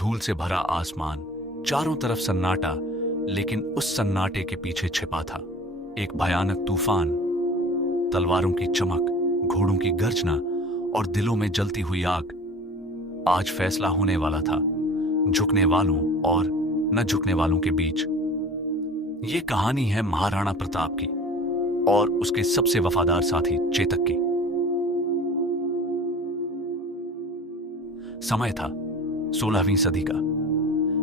धूल से भरा आसमान, चारों तरफ सन्नाटा, लेकिन उस सन्नाटे के पीछे छिपा था एक भयानक तूफान। तलवारों की चमक, घोड़ों की गर्जना और दिलों में जलती हुई आग। आज फैसला होने वाला था झुकने वालों और न झुकने वालों के बीच। ये कहानी है महाराणा प्रताप की और उसके सबसे वफादार साथी चेतक की। समय था 16वीं सदी का,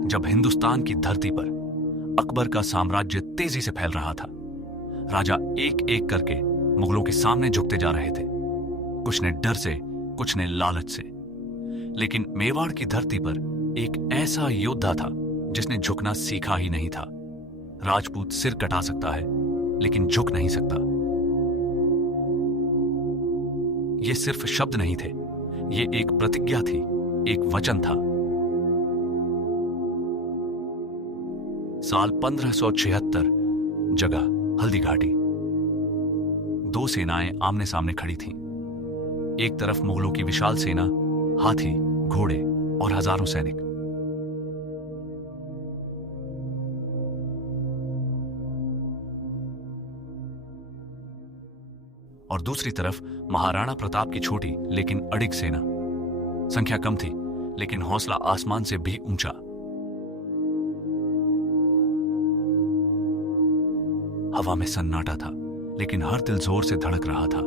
जब हिंदुस्तान की धरती पर अकबर का साम्राज्य तेजी से फैल रहा था। राजा एक एक करके मुगलों के सामने झुकते जा रहे थे, कुछ ने डर से, कुछ ने लालच से। लेकिन मेवाड़ की धरती पर एक ऐसा योद्धा था जिसने झुकना सीखा ही नहीं था। राजपूत सिर कटा सकता है लेकिन झुक नहीं सकता। ये सिर्फ शब्द नहीं थे, ये एक प्रतिज्ञा थी, एक वचन था। साल 1576, जगह हल्दी घाटी। दो सेनाएं आमने सामने खड़ी थीं। एक तरफ मुगलों की विशाल सेना, हाथी, घोड़े और हजारों सैनिक। और दूसरी तरफ महाराणा प्रताप की छोटी लेकिन अडिग सेना। संख्या कम थी लेकिन हौसला आसमान से भी ऊंचा। हवा में सन्नाटा था लेकिन हर दिल जोर से धड़क रहा था।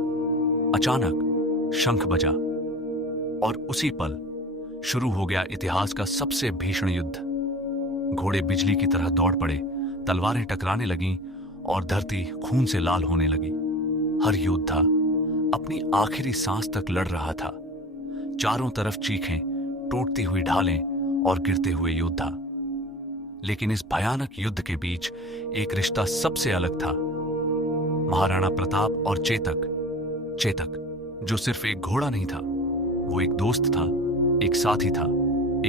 अचानक शंख बजा और उसी पल शुरू हो गया इतिहास का सबसे भीषण युद्ध। घोड़े बिजली की तरह दौड़ पड़े, तलवारें टकराने लगीं और धरती खून से लाल होने लगी। हर योद्धा अपनी आखिरी सांस तक लड़ रहा था। चारों तरफ चीखें, टूटती हुई ढालें और गिरते हुए योद्धा। लेकिन इस भयानक युद्ध के बीच एक रिश्ता सबसे अलग था। महाराणा प्रताप और चेतक जो सिर्फ एक घोड़ा नहीं था, वो एक दोस्त था, एक साथी था,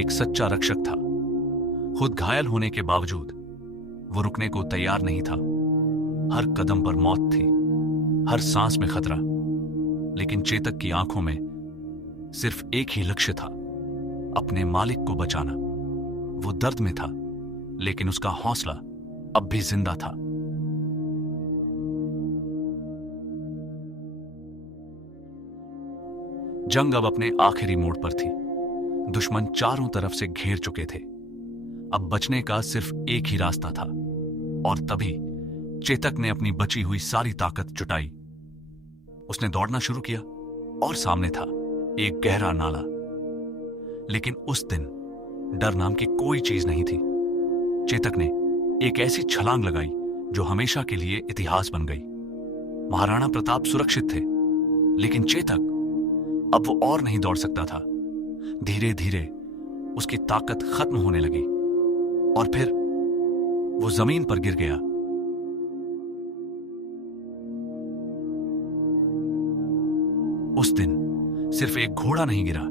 एक सच्चा रक्षक था। खुद घायल होने के बावजूद वो रुकने को तैयार नहीं था। हर कदम पर मौत थी, हर सांस में खतरा। लेकिन चेतक की आंखों में सिर्फ एक ही लक्ष्य था, अपने मालिक को बचाना। वो दर्द में था लेकिन उसका हौसला अब भी जिंदा था। जंग अब अपने आखिरी मोड़ पर थी। दुश्मन चारों तरफ से घेर चुके थे। अब बचने का सिर्फ एक ही रास्ता था। और तभी चेतक ने अपनी बची हुई सारी ताकत जुटाई। उसने दौड़ना शुरू किया और सामने था एक गहरा नाला। लेकिन उस दिन डर नाम की कोई चीज नहीं थी। चेतक ने एक ऐसी छलांग लगाई जो हमेशा के लिए इतिहास बन गई। महाराणा प्रताप सुरक्षित थे लेकिन चेतक अब वो और नहीं दौड़ सकता था। धीरे धीरे उसकी ताकत खत्म होने लगी और फिर वो जमीन पर गिर गया। उस दिन सिर्फ एक घोड़ा नहीं गिरा,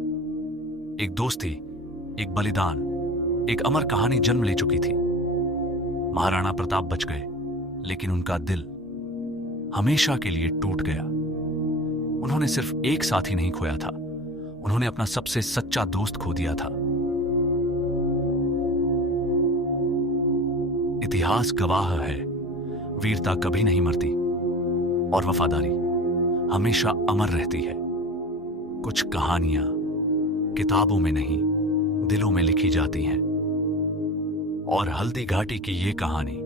एक दोस्ती, एक बलिदान, एक अमर कहानी जन्म ले चुकी थी। महाराणा प्रताप बच गए लेकिन उनका दिल हमेशा के लिए टूट गया। उन्होंने सिर्फ एक साथी नहीं खोया था, उन्होंने अपना सबसे सच्चा दोस्त खो दिया था। इतिहास गवाह है, वीरता कभी नहीं मरती और वफादारी हमेशा अमर रहती है। कुछ कहानियां किताबों में नहीं, दिलों में लिखी जाती हैं। और हल्दी घाटी की ये कहानी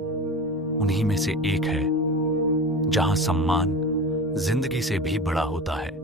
उन्हीं में से एक है, जहां सम्मान जिंदगी से भी बड़ा होता है।